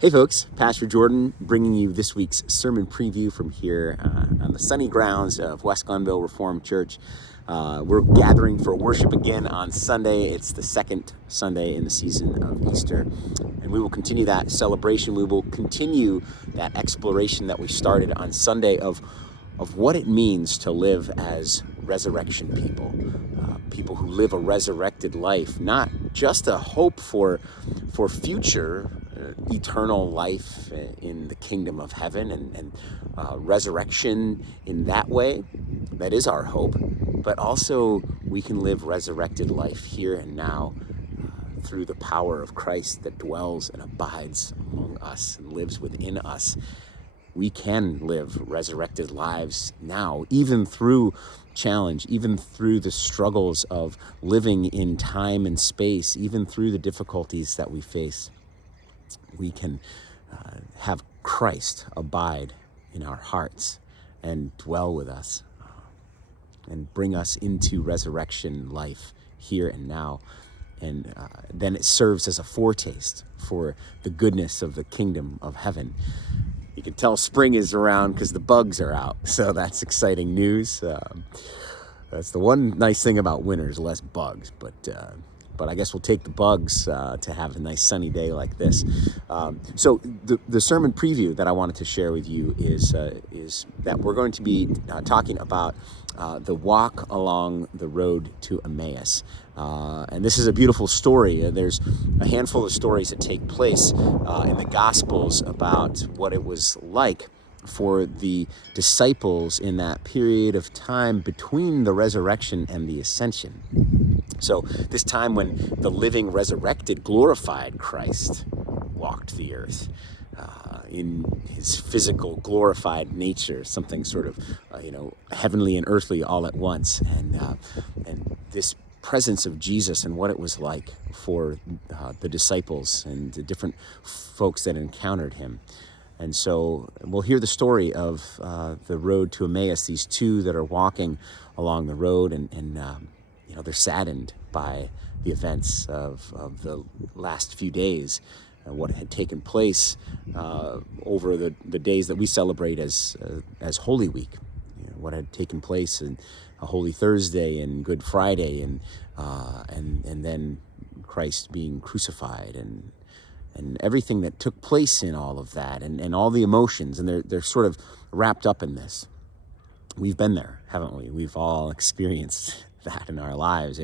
Hey folks, Pastor Jordan bringing you this week's sermon preview from here on the sunny grounds of West Glenville Reformed Church. We're gathering for worship again on Sunday. It's the second Sunday in the season of Easter, and we will continue that celebration. We will continue that exploration that we started on Sunday of what it means to live as resurrection people, people who live a resurrected life, not just a hope for future eternal life in the kingdom of heaven and resurrection in that way. That is our hope, but also we can live resurrected life here and now through the power of Christ that dwells and abides among us and lives within us. We can live resurrected lives now, even through challenge, even through the struggles of living in time and space, even through the difficulties that we face. We can have Christ abide in our hearts and dwell with us and bring us into resurrection life here and now. And then it serves as a foretaste for the goodness of the kingdom of heaven. You can tell spring is around because the bugs are out, so that's exciting news. That's the one nice thing about winter is less bugs, but I guess we'll take the bugs to have a nice sunny day like this. So the sermon preview that I wanted to share with you is that we're going to be talking about the walk along the road to Emmaus. And this is a beautiful story. There's a handful of stories that take place in the Gospels about what it was like for the disciples in that period of time between the resurrection and the ascension. So this time when the living, resurrected, glorified Christ walked the earth in his physical, glorified nature, something sort of, heavenly and earthly all at once. And this presence of Jesus and what it was like for the disciples and the different folks that encountered him. And so we'll hear the story of the road to Emmaus, these two that are walking along the road, and they're saddened by the events of the last few days, what had taken place over the days that we celebrate as Holy Week, what had taken place in Holy Thursday and Good Friday, and then Christ being crucified and everything that took place in all of that, and all the emotions, and they're sort of wrapped up in this. We've been there, haven't we? We've all experienced that in our lives.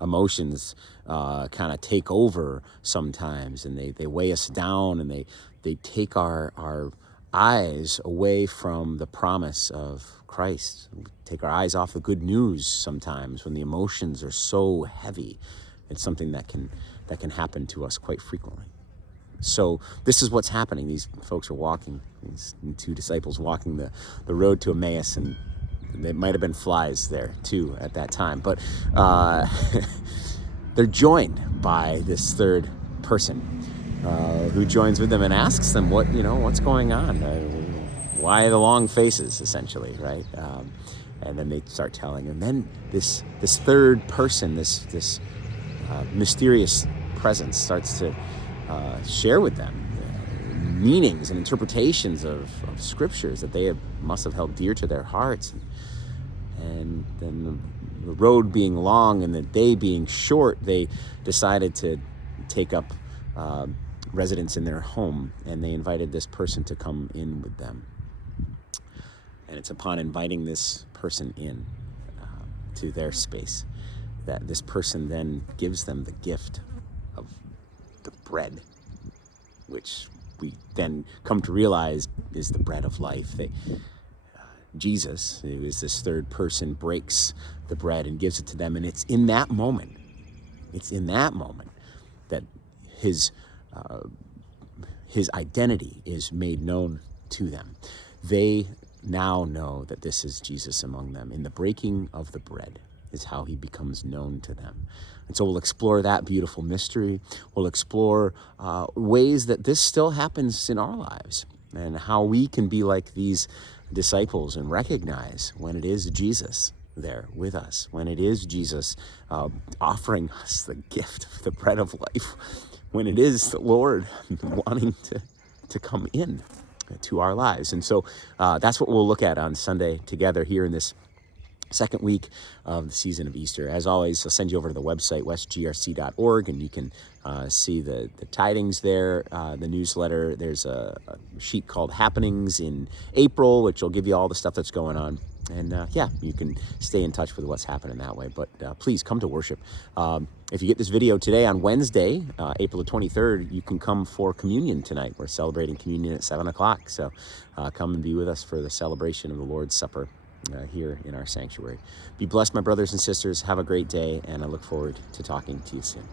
Emotions kind of take over sometimes, and they weigh us down, and they take our eyes away from the promise of Christ. We take our eyes off the good news sometimes when the emotions are so heavy. It's something that can happen to us quite frequently. So this is what's happening. These folks are walking, these two disciples walking the road to Emmaus, and there might have been flies there too at that time. But they're joined by this third person who joins with them and asks them what's going on. Why the long faces, essentially, right? And then they start telling. And then this third person, this mysterious presence starts to share with them meanings and interpretations of scriptures that they must have held dear to their hearts. And then the road being long and the day being short, they decided to take up residence in their home, and they invited this person to come in with them. And it's upon inviting this person in to their space that this person then gives them the gift of the bread, which we then come to realize is the bread of life. Jesus, who is this third person, breaks the bread and gives it to them, and it's in that moment that his identity is made known to them. They now know that this is Jesus among them. In the breaking of the bread is how he becomes known to them. And so we'll explore that beautiful mystery. We'll explore ways that this still happens in our lives, and how we can be like these disciples and recognize when it is Jesus there with us, when it is Jesus offering us the gift of the bread of life, when it is the Lord wanting to to come in to our lives. And so that's what we'll look at on Sunday together here in this second week of the season of Easter. As always, I'll send you over to the website, westgrc.org, and you can see the tidings there, the newsletter. There's a sheet called Happenings in April, which will give you all the stuff that's going on. And yeah, you can stay in touch with what's happening that way. But please come to worship. If you get this video today on Wednesday, April the 23rd, you can come for communion tonight. We're celebrating communion at 7 o'clock. So come and be with us for the celebration of the Lord's Supper here in our sanctuary. Be blessed, my brothers and sisters. Have a great day, and I look forward to talking to you soon.